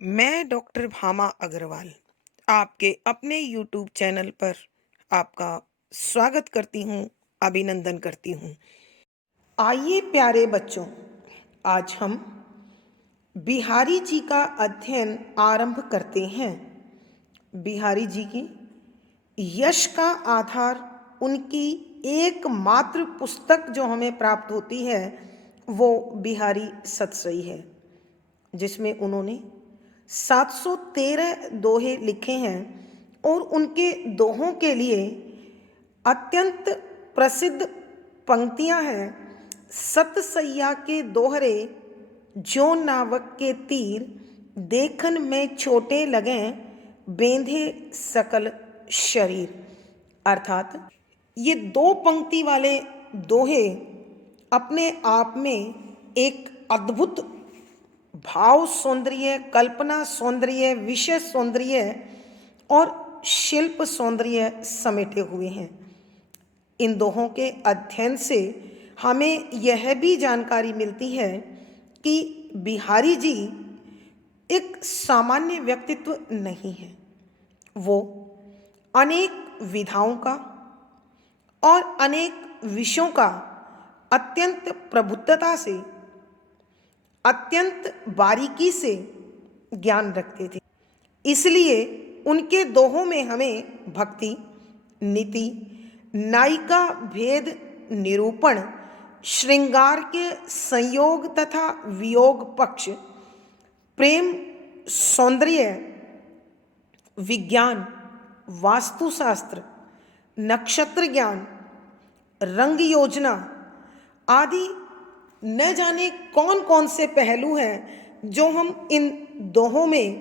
मैं डॉक्टर भामा अग्रवाल आपके अपने यूट्यूब चैनल पर आपका स्वागत करती हूँ, अभिनंदन करती हूँ। आइए प्यारे बच्चों, आज हम बिहारी जी का अध्ययन आरंभ करते हैं। बिहारी जी की यश का आधार उनकी एकमात्र पुस्तक जो हमें प्राप्त होती है वो बिहारी सतसई है, जिसमें उन्होंने 713 दोहे लिखे हैं और उनके दोहों के लिए अत्यंत प्रसिद्ध पंक्तियां हैं। सतसैया के दोहरे जो नावक के तीर, देखन में छोटे लगें बेंधे सकल शरीर। अर्थात ये दो पंक्ति वाले दोहे अपने आप में एक अद्भुत भाव सौंदर्य, कल्पना सौंदर्य, विषय सौंदर्य और शिल्प सौंदर्य समेटे हुए हैं। इन दोहों के अध्ययन से हमें यह भी जानकारी मिलती है कि बिहारी जी एक सामान्य व्यक्तित्व नहीं है। वो अनेक विधाओं का और अनेक विषयों का अत्यंत प्रबुद्धता से, अत्यंत बारीकी से ज्ञान रखते थे। इसलिए उनके दोहों में हमें भक्ति, नीति, नायिका भेद निरूपण, श्रृंगार के संयोग तथा वियोग पक्ष, प्रेम, सौंदर्य, विज्ञान, वास्तुशास्त्र, नक्षत्र ज्ञान, रंग योजना आदि न जाने कौन कौन से पहलू हैं जो हम इन दोहों में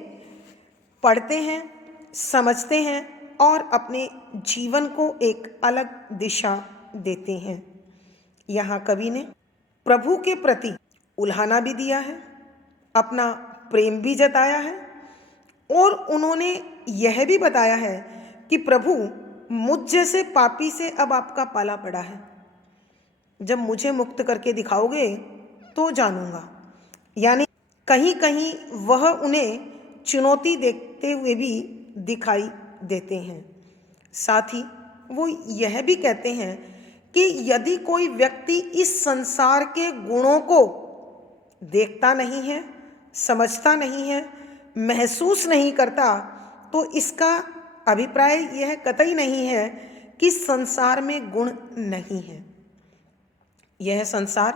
पढ़ते हैं, समझते हैं और अपने जीवन को एक अलग दिशा देते हैं। यहाँ कवि ने प्रभु के प्रति उल्हाना भी दिया है, अपना प्रेम भी जताया है और उन्होंने यह भी बताया है कि प्रभु, मुझ जैसे पापी से अब आपका पाला पड़ा है। जब मुझे मुक्त करके दिखाओगे तो जानूंगा। यानी कहीं कहीं वह उन्हें चुनौती देते हुए भी दिखाई देते हैं। साथ ही वो यह भी कहते हैं कि यदि कोई व्यक्ति इस संसार के गुणों को देखता नहीं है, समझता नहीं है, महसूस नहीं करता, तो इसका अभिप्राय यह कतई नहीं है कि संसार में गुण नहीं है। यह संसार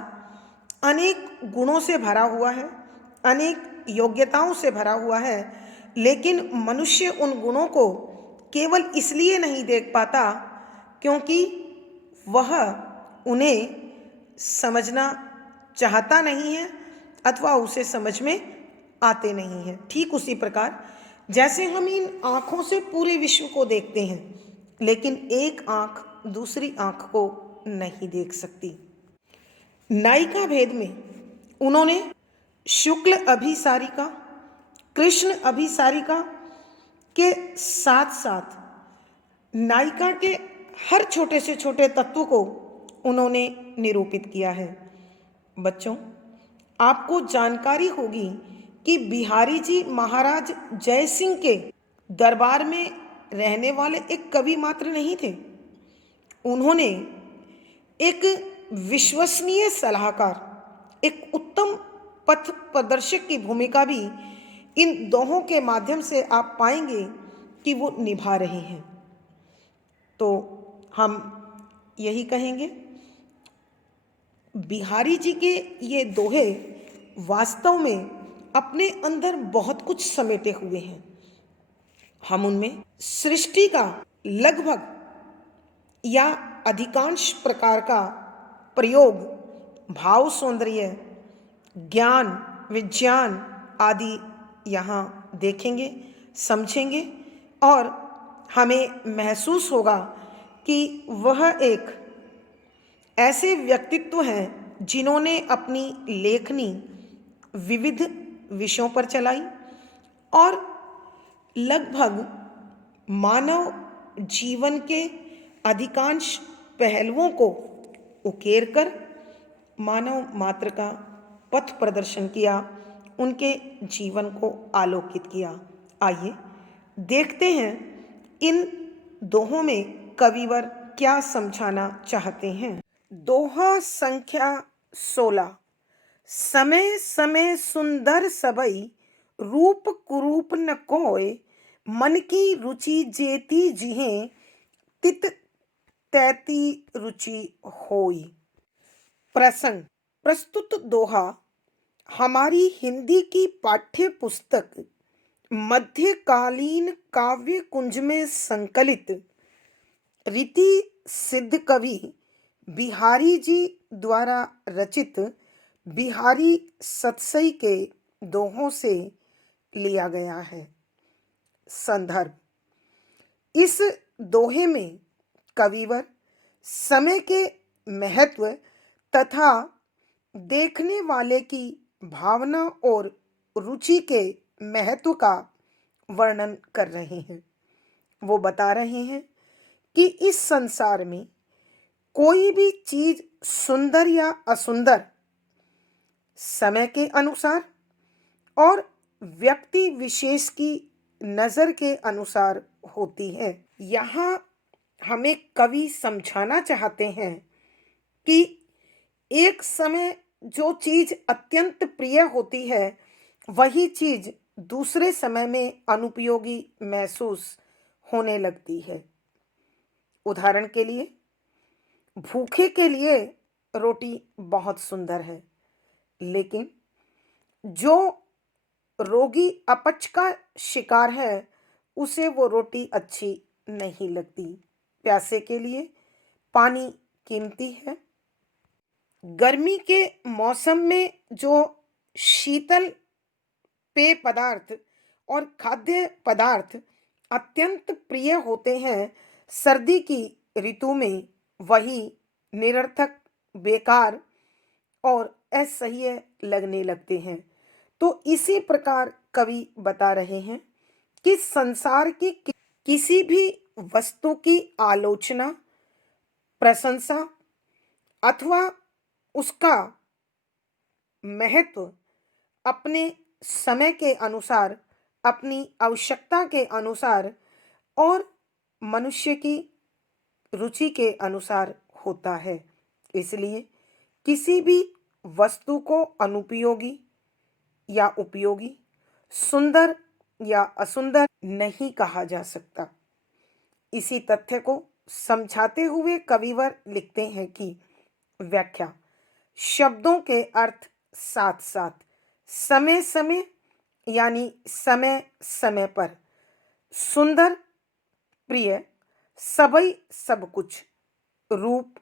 अनेक गुणों से भरा हुआ है, अनेक योग्यताओं से भरा हुआ है, लेकिन मनुष्य उन गुणों को केवल इसलिए नहीं देख पाता क्योंकि वह उन्हें समझना चाहता नहीं है अथवा उसे समझ में आते नहीं हैं। ठीक उसी प्रकार जैसे हम इन आँखों से पूरे विश्व को देखते हैं, लेकिन एक आँख दूसरी आँख को नहीं देख सकती। नायिका भेद में उन्होंने शुक्ल अभिसारिका, कृष्ण अभिसारिका के साथ साथ नायिका के हर छोटे से छोटे तत्व को उन्होंने निरूपित किया है। बच्चों, आपको जानकारी होगी कि बिहारी जी महाराज जय सिंह के दरबार में रहने वाले एक कवि मात्र नहीं थे। उन्होंने एक विश्वसनीय सलाहकार, एक उत्तम पथ प्रदर्शक की भूमिका भी इन दोहों के माध्यम से आप पाएंगे कि वो निभा रहे हैं। तो हम यही कहेंगे, बिहारी जी के ये दोहे वास्तव में अपने अंदर बहुत कुछ समेटे हुए हैं। हम उनमें सृष्टि का लगभग या अधिकांश प्रकार का प्रयोग, भाव सौंदर्य, ज्ञान, विज्ञान आदि यहाँ देखेंगे, समझेंगे और हमें महसूस होगा कि वह एक ऐसे व्यक्तित्व हैं जिन्होंने अपनी लेखनी विविध विषयों पर चलाई और लगभग मानव जीवन के अधिकांश पहलुओं को उकेर कर मानव मात्र का पथ प्रदर्शन किया, उनके जीवन को आलोकित किया। आइए देखते हैं इन दोहों में कविवर क्या समझाना चाहते हैं। दोहा संख्या 16। समय समय सुंदर सबई, रूप कुरूप न कोय, मन की रुचि जेती जिहें, तित तैती रुचि होई। प्रसंग। प्रस्तुत दोहा हमारी हिंदी की पाठ्य पुस्तक मध्यकालीन काव्य कुंज में संकलित रीति सिद्ध कवि बिहारी जी द्वारा रचित बिहारी सतसई के दोहों से लिया गया है। संदर्भ। इस दोहे में कविवर समय के महत्व तथा देखने वाले की भावना और रुचि के महत्व का वर्णन कर रहे हैं। वो बता रहे हैं कि इस संसार में कोई भी चीज सुंदर या असुंदर समय के अनुसार और व्यक्ति विशेष की नजर के अनुसार होती है। यहाँ हमें कवि समझाना चाहते हैं कि एक समय जो चीज अत्यंत प्रिय होती है वही चीज दूसरे समय में अनुपयोगी महसूस होने लगती है। उदाहरण के लिए, भूखे के लिए रोटी बहुत सुंदर है, लेकिन जो रोगी अपच का शिकार है उसे वो रोटी अच्छी नहीं लगती। प्यासे के लिए पानी कीमती है। गर्मी के मौसम में जो शीतल पेय पदार्थ और खाद्य पदार्थ अत्यंत प्रिय होते हैं, सर्दी की ऋतु में वही निरर्थक, बेकार और असह्य लगने लगते हैं। तो इसी प्रकार कवि बता रहे हैं कि संसार की किसी भी वस्तु की आलोचना, प्रशंसा अथवा उसका महत्व अपने समय के अनुसार, अपनी आवश्यकता के अनुसार और मनुष्य की रुचि के अनुसार होता है। इसलिए किसी भी वस्तु को अनुपयोगी या उपयोगी, सुंदर या असुंदर नहीं कहा जा सकता। इसी तथ्य को समझाते हुए कविवर लिखते हैं कि व्याख्या। शब्दों के अर्थ साथ साथ समय समय यानी समय समय पर, सुंदर प्रिय, सबई सब कुछ, रूप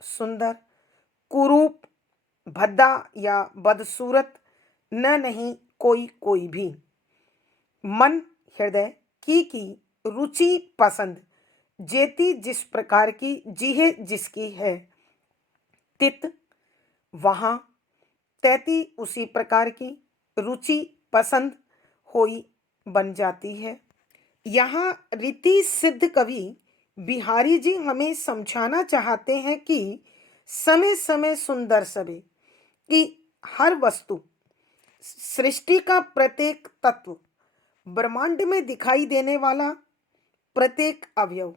सुंदर, कुरूप भद्दा या बदसूरत, न नहीं कोई कोई भी, मन हृदय की रुचि पसंद, जेती जिस प्रकार की जिहे जिसकी है, तित वहाँ, तैती उसी प्रकार की, रुचि पसंद होई बन जाती है। यहाँ रीति सिद्ध कवि बिहारी जी हमें समझाना चाहते हैं कि समय समय सुंदर सबे, कि हर वस्तु, सृष्टि का प्रत्येक तत्व, ब्रह्मांड में दिखाई देने वाला प्रत्येक अवयव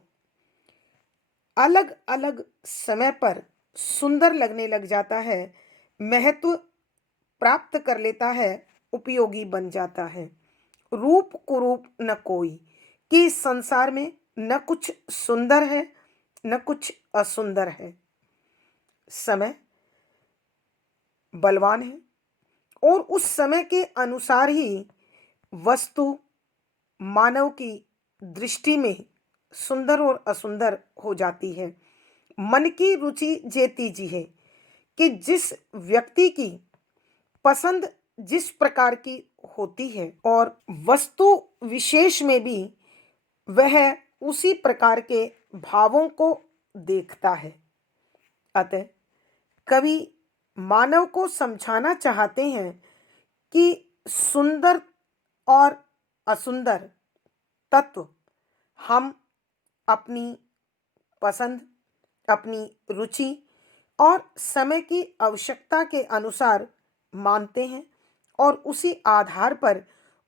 अलग अलग समय पर सुंदर लगने लग जाता है, महत्व प्राप्त कर लेता है, उपयोगी बन जाता है। रूप कुरूप न कोई, कि संसार में न कुछ सुंदर है न कुछ असुंदर है। समय बलवान है और उस समय के अनुसार ही वस्तु मानव की दृष्टि में सुंदर और असुंदर हो जाती है। मन की रुचि जेती जी है, कि जिस व्यक्ति की पसंद जिस प्रकार की होती है और वस्तु विशेष में भी वह उसी प्रकार के भावों को देखता है। अतः कवि मानव को समझाना चाहते हैं कि सुंदर और असुंदर तत्व हम अपनी पसंद, अपनी रुचि और समय की आवश्यकता के अनुसार मानते हैं और उसी आधार पर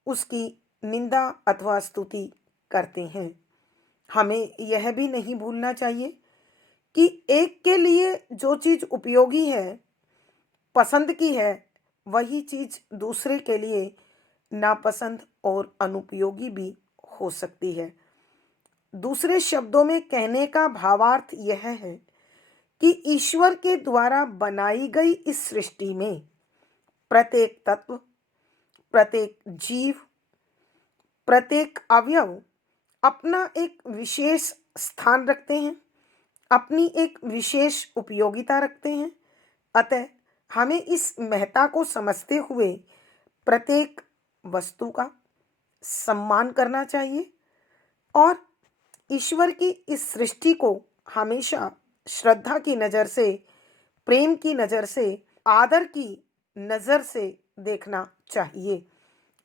उसकी निंदा अथवा स्तुति करते हैं। हमें यह भी नहीं भूलना चाहिए कि एक के लिए जो चीज़ उपयोगी है, पसंद की है, वही चीज़ दूसरे के लिए नापसंद और अनुपयोगी भी हो सकती है। दूसरे शब्दों में कहने का भावार्थ यह है कि ईश्वर के द्वारा बनाई गई इस सृष्टि में प्रत्येक तत्व, प्रत्येक जीव, प्रत्येक अवयव अपना एक विशेष स्थान रखते हैं, अपनी एक विशेष उपयोगिता रखते हैं। अतः हमें इस महत्ता को समझते हुए प्रत्येक वस्तु का सम्मान करना चाहिए और ईश्वर की इस सृष्टि को हमेशा श्रद्धा की नज़र से, प्रेम की नज़र से, आदर की नज़र से देखना चाहिए।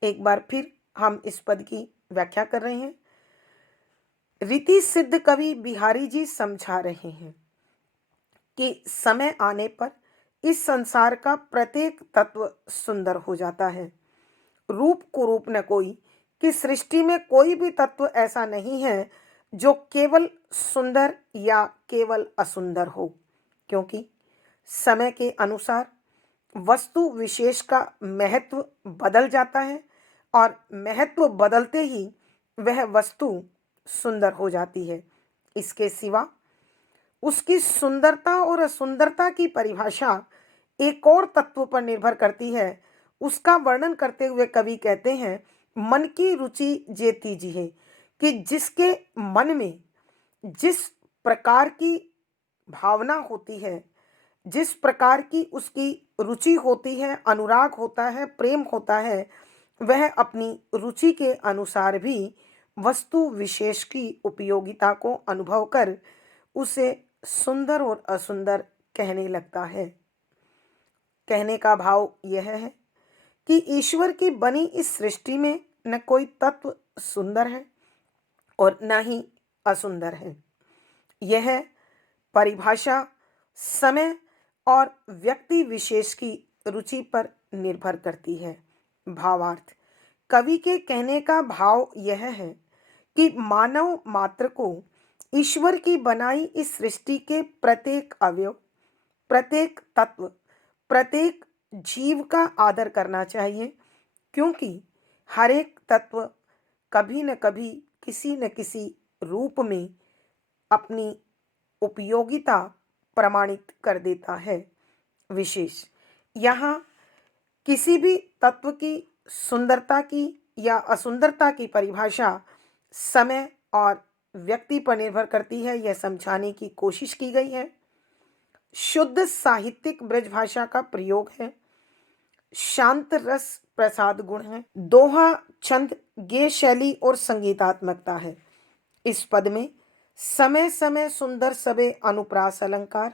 एक बार फिर हम इस पद की व्याख्या कर रहे हैं। रीति सिद्ध कवि बिहारी जी समझा रहे हैं कि समय आने पर इस संसार का प्रत्येक तत्व सुंदर हो जाता है। रूप कुरूप न कोई, कि सृष्टि में कोई भी तत्व ऐसा नहीं है जो केवल सुंदर या केवल असुंदर हो, क्योंकि समय के अनुसार वस्तु विशेष का महत्व बदल जाता है और महत्व बदलते ही वह वस्तु सुंदर हो जाती है। इसके सिवा उसकी सुंदरता और असुंदरता की परिभाषा एक और तत्व पर निर्भर करती है। उसका वर्णन करते हुए कवि कहते हैं, मन की रुचि जेती जी है, कि जिसके मन में जिस प्रकार की भावना होती है, जिस प्रकार की उसकी रुचि होती है, अनुराग होता है, प्रेम होता है, वह अपनी रुचि के अनुसार भी वस्तु विशेष की उपयोगिता को अनुभव कर उसे सुंदर और असुंदर कहने लगता है। कहने का भाव यह है कि ईश्वर की बनी इस सृष्टि में न कोई तत्व सुंदर है और न ही असुंदर है। यह परिभाषा समय और व्यक्ति विशेष की रुचि पर निर्भर करती है। भावार्थ, कवि के कहने का भाव यह है कि मानव मात्र को ईश्वर की बनाई इस सृष्टि के प्रत्येक अवयव, प्रत्येक तत्व, प्रत्येक जीव का आदर करना चाहिए, क्योंकि हर एक तत्व कभी न कभी किसी न किसी रूप में अपनी उपयोगिता प्रमाणित कर देता है। विशेष यहाँ किसी भी तत्व की सुंदरता की या असुंदरता की परिभाषा समय और व्यक्ति पर निर्भर करती है, यह समझाने की कोशिश की गई है। शुद्ध साहित्यिक ब्रज भाषा का प्रयोग है। शांत रस प्रसाद गुण है। दोहा, छंद, गेय शैली और संगीतात्मकता है। इस पद में समय समय सुंदर सबे अनुप्रास अलंकार,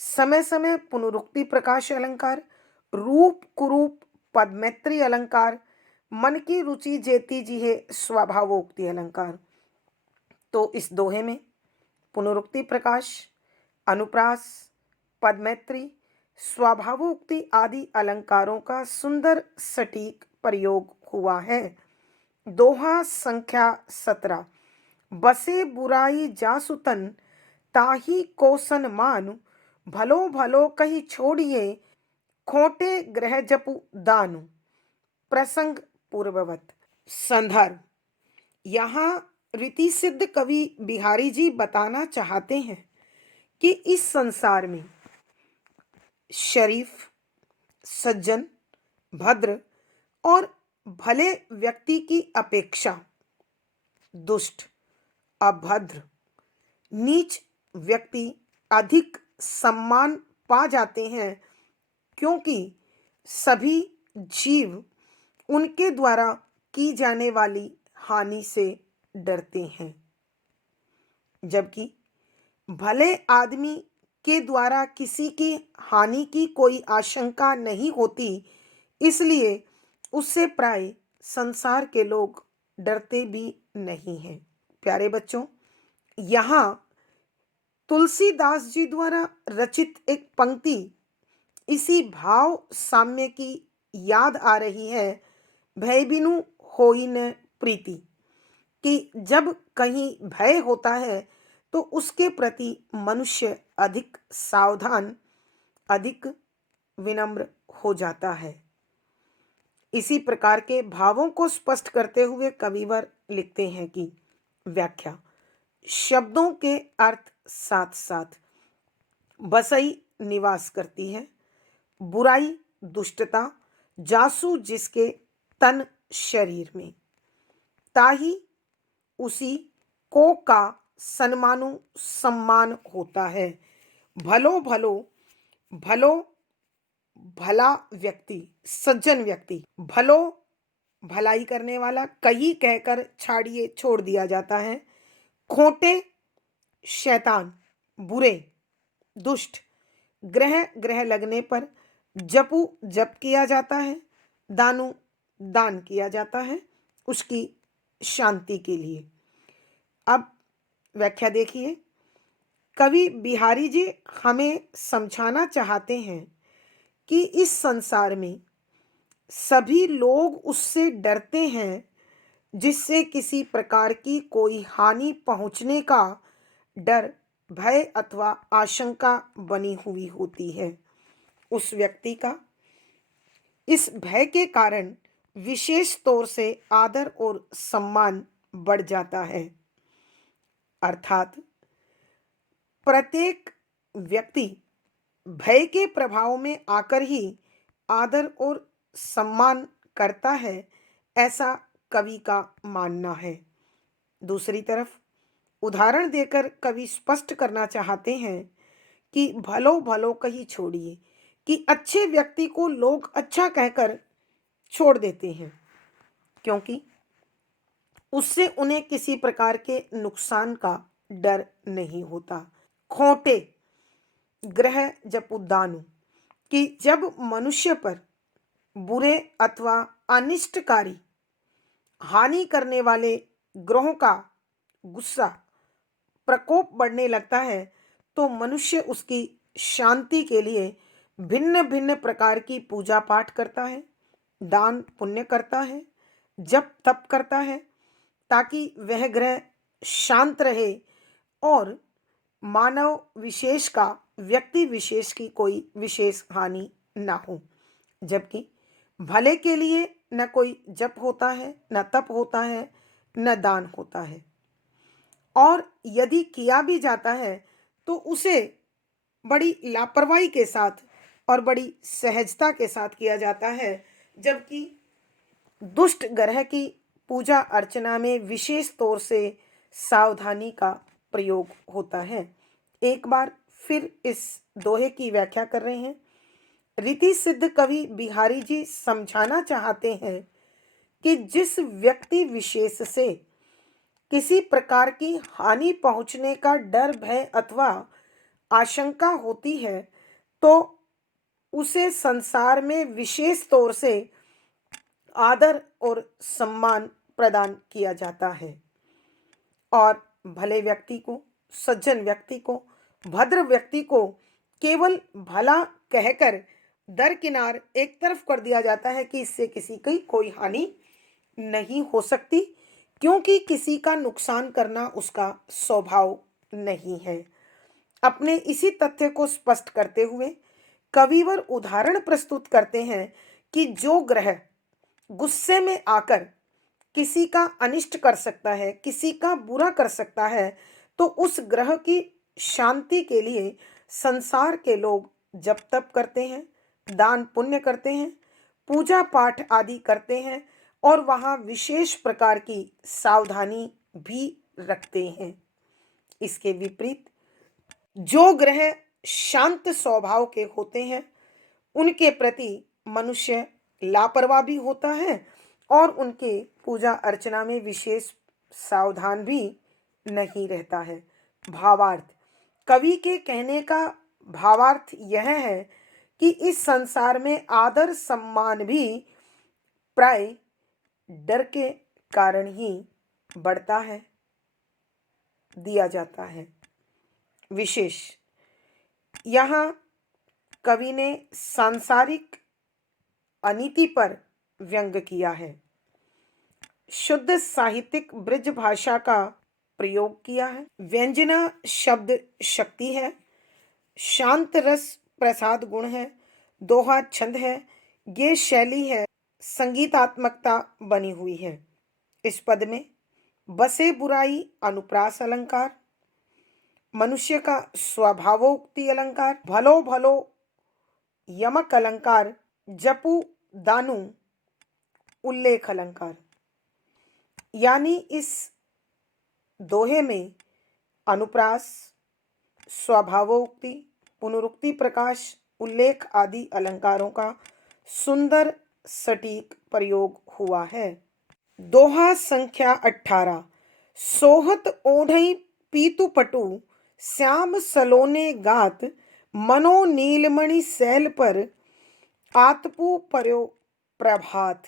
समय समय पुनरुक्ति प्रकाश अलंकार, रूप कुरूप पदमैत्री अलंकार, मन की रुचि जेती जी है स्वभावोक्ति अलंकार। तो इस दोहे में पुनरुक्ति प्रकाश, अनुप्रास, पदमैत्री, स्वभावोक्ति आदि अलंकारों का सुंदर सटीक प्रयोग हुआ है। दोहा संख्या 17। बसे बुराई जासुतन ताही कोसन मानु, भलो भलो कही छोड़िए खोटे ग्रह जपु दानु। प्रसंग पूर्ववत। संदर्भ, यहाँ रीति सिद्ध कवि बिहारी जी बताना चाहते हैं कि इस संसार में शरीफ, सज्जन, भद्र और भले व्यक्ति की अपेक्षा दुष्ट, अभद्र, नीच व्यक्ति अधिक सम्मान पा जाते हैं, क्योंकि सभी जीव उनके द्वारा की जाने वाली हानि से डरते हैं, जबकि भले आदमी के द्वारा किसी की हानि की कोई आशंका नहीं होती, इसलिए उससे प्राय संसार के लोग डरते भी नहीं हैं। प्यारे बच्चों, यहाँ तुलसीदास जी द्वारा रचित एक पंक्ति इसी भाव साम्य की याद आ रही है, भय बिनु होई न प्रीति, कि जब कहीं भय होता है तो उसके प्रति मनुष्य अधिक सावधान, अधिक विनम्र हो जाता है। इसी प्रकार के भावों को स्पष्ट करते हुए कविवर लिखते हैं कि व्याख्या, शब्दों के अर्थ साथ साथ बसई निवास करती है, बुराई दुष्टता जासू जिसके तन शरीर में, ताही उसी को का सन्मानु सम्मान होता है। भलो भलो भलो भला व्यक्ति, सज्जन व्यक्ति, भलो भलाई करने वाला, कही कहकर छाड़िए छोड़ दिया जाता है। खोटे शैतान, बुरे दुष्ट, ग्रह ग्रह लगने पर जपू जप किया जाता है, दानु दान किया जाता है उसकी शांति के लिए। अब व्याख्या देखिए, कवि बिहारी जी हमें समझाना चाहते हैं कि इस संसार में सभी लोग उससे डरते हैं जिससे किसी प्रकार की कोई हानि पहुंचने का डर, भय अथवा आशंका बनी हुई होती है। उस व्यक्ति का इस भय के कारण विशेष तौर से आदर और सम्मान बढ़ जाता है। अर्थात प्रत्येक व्यक्ति भय के प्रभाव में आकर ही आदर और सम्मान करता है, ऐसा कवि का मानना है। दूसरी तरफ उदाहरण देकर कवि स्पष्ट करना चाहते हैं कि भलो भलो कही छोड़िए, कि अच्छे व्यक्ति को लोग अच्छा कहकर छोड़ देते हैं क्योंकि उससे उन्हें किसी प्रकार के नुकसान का डर नहीं होता। खोटे ग्रह जपुदानु, कि जब मनुष्य पर बुरे अथवा अनिष्टकारी हानि करने वाले ग्रहों का गुस्सा प्रकोप बढ़ने लगता है तो मनुष्य उसकी शांति के लिए भिन्न भिन्न प्रकार की पूजा पाठ करता है, दान पुण्य करता है, जप तप करता है, ताकि वह ग्रह शांत रहे और मानव विशेष का, व्यक्ति विशेष की कोई विशेष हानि ना हो। जबकि भले के लिए न कोई जप होता है, न तप होता है, न दान होता है, और यदि किया भी जाता है तो उसे बड़ी लापरवाही के साथ और बड़ी सहजता के साथ किया जाता है। जबकि दुष्ट ग्रह की पूजा अर्चना में विशेष तौर से सावधानी का प्रयोग होता है। एक बार फिर इस दोहे की व्याख्या कर रहे हैं। रीति सिद्ध कवि बिहारी जी समझाना चाहते हैं कि जिस व्यक्ति विशेष से किसी प्रकार की हानि पहुंचने का डर, भय अथवा आशंका होती है तो उसे संसार में विशेष तौर से आदर और सम्मान प्रदान किया जाता है, और भले व्यक्ति को, सज्जन व्यक्ति को, भद्र व्यक्ति को केवल भला कहकर दरकिनार एक तरफ कर दिया जाता है कि इससे किसी की कोई हानि नहीं हो सकती, क्योंकि किसी का नुकसान करना उसका स्वभाव नहीं है। अपने इसी तथ्य को स्पष्ट करते हुए कविवर उदाहरण प्रस्तुत करते हैं कि जो ग्रह गुस्से में आकर किसी का अनिष्ट कर सकता है, किसी का बुरा कर सकता है, तो उस ग्रह की शांति के लिए संसार के लोग जप तप करते हैं, दान पुण्य करते हैं, पूजा पाठ आदि करते हैं और वहाँ विशेष प्रकार की सावधानी भी रखते हैं। इसके विपरीत जो ग्रह शांत स्वभाव के होते हैं उनके प्रति मनुष्य लापरवाह भी होता है और उनके पूजा अर्चना में विशेष सावधान भी नहीं रहता है। भावार्थ, कवि के कहने का भावार्थ यह है कि इस संसार में आदर सम्मान भी प्राय डर के कारण ही बढ़ता है, दिया जाता है। विशेष यहाँ कवि ने सांसारिक अनीति पर व्यंग किया है। शुद्ध साहित्यिक ब्रज भाषा का प्रयोग किया है। व्यंजना शब्द शक्ति है, शांत रस प्रसाद गुण है, दोहा छंद है, ये शैली है, संगीतात्मकता बनी हुई है। इस पद में बसे बुराई अनुप्रास अलंकार, मनुष्य का स्वभावोक्ति अलंकार, भलो भलो यमक अलंकार, जपु दानु उल्लेख अलंकार। यानी इस दोहे में अनुप्रास, स्वभावोक्ति, पुनरुक्ति प्रकाश, उल्लेख आदि अलंकारों का सुंदर सटीक प्रयोग हुआ है। दोहा संख्या 18। सोहत ओढ़ई पीतु पटु, श्याम सलोने गात, मनो नीलमणि सैल पर, आतपु पर्यो प्रभात।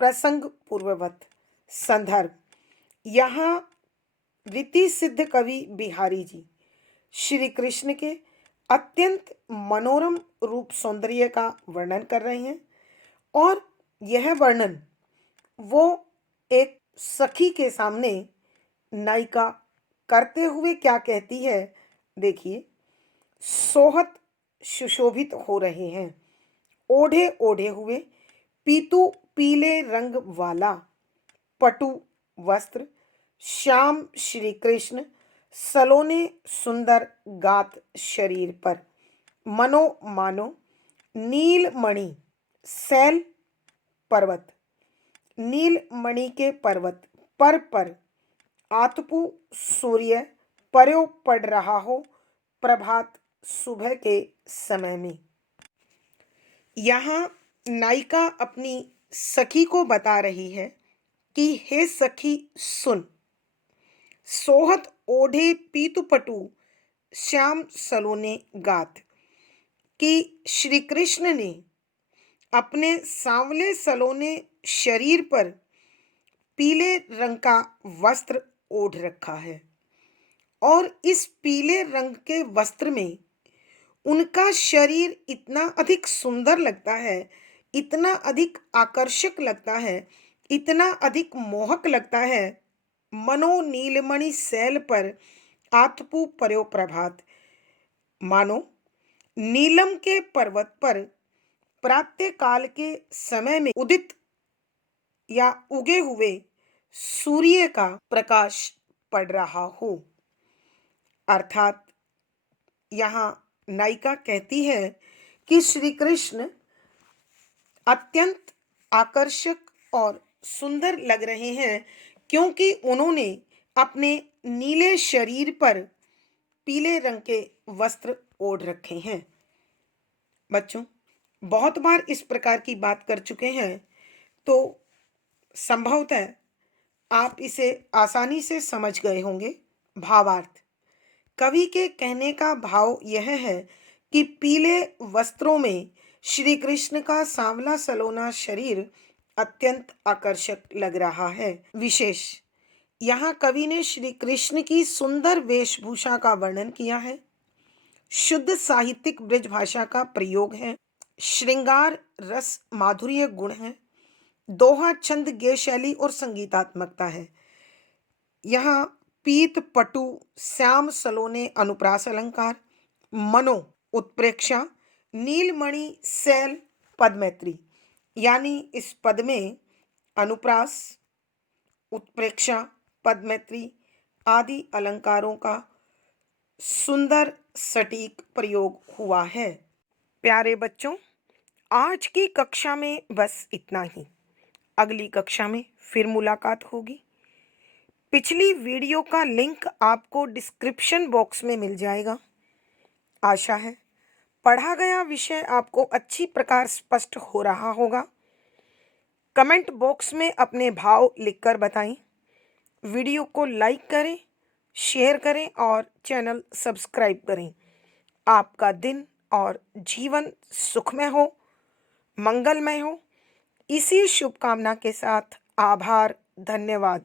प्रसंग पूर्ववत। संदर्भ: यहाँ रीति सिद्ध कवि बिहारी जी श्री कृष्ण के अत्यंत मनोरम रूप सौंदर्य का वर्णन कर रहे हैं और यह वर्णन वो एक सखी के सामने नायिका करते हुए क्या कहती है, देखिए। सोहत सुशोभित हो रहे हैं, ओढ़े ओढ़े हुए, पीतू पीले रंग वाला, पटु वस्त्र, श्याम श्री कृष्ण, सलोने सुंदर गात शरीर पर, मनो मानो, नीलमणि सैल पर्वत, नीलमणि के पर्वत पर, आतपु सूर्य पर्यो पड़ रहा हो, प्रभात सुबह के समय में। यहाँ नायिका अपनी सखी को बता रही है कि हे सखी सुन, सोहत ओढ़े पीतुपटु, श्याम सलोने गात, कि श्री कृष्ण ने अपने सांवले सलोने शरीर पर पीले रंग का वस्त्र ओढ़ रखा है और इस पीले रंग के वस्त्र में उनका शरीर इतना अधिक सुंदर लगता है, इतना अधिक आकर्षक लगता है, इतना अधिक मोहक लगता है। मनो नीलमणि सैल पर, आतपु पर्यो प्रभात, मानो नीलम के पर्वत पर प्रातः काल के समय में उदित या उगे हुए सूर्य का प्रकाश पड़ रहा हो। अर्थात यहाँ नायिका कहती है कि श्री कृष्ण अत्यंत आकर्षक और सुंदर लग रहे हैं क्योंकि उन्होंने अपने नीले शरीर पर पीले रंग के वस्त्र ओढ़ रखे हैं। बच्चों, बहुत बार इस प्रकार की बात कर चुके हैं तो संभवतः आप इसे आसानी से समझ गए होंगे। भावार्थ: कवि के कहने का भाव यह है कि पीले वस्त्रों में श्री कृष्ण का सांवला सलोना शरीर अत्यंत आकर्षक लग रहा है। विशेष: यहाँ कवि ने श्री कृष्ण की सुंदर वेशभूषा का वर्णन किया है, शुद्ध साहित्यिक ब्रज भाषा का प्रयोग है, श्रृंगार रस माधुर्य गुण है, दोहा छंद गेय शैली और संगीतात्मकता है। यहाँ पीत पटु, श्याम सलोने अनुप्रास अलंकार, मनो उत्प्रेक्षा, नीलमणि सैल पद मैत्री। यानी इस पद में अनुप्रास, उत्प्रेक्षा, पद मैत्री आदि अलंकारों का सुंदर सटीक प्रयोग हुआ है। प्यारे बच्चों, आज की कक्षा में बस इतना ही। अगली कक्षा में फिर मुलाकात होगी। पिछली वीडियो का लिंक आपको डिस्क्रिप्शन बॉक्स में मिल जाएगा। आशा है पढ़ा गया विषय आपको अच्छी प्रकार स्पष्ट हो रहा होगा। कमेंट बॉक्स में अपने भाव लिखकर बताएं। वीडियो को लाइक करें, शेयर करें और चैनल सब्सक्राइब करें। आपका दिन और जीवन सुखमय हो, मंगलमय हो। इसी शुभकामना के साथ आभार, धन्यवाद।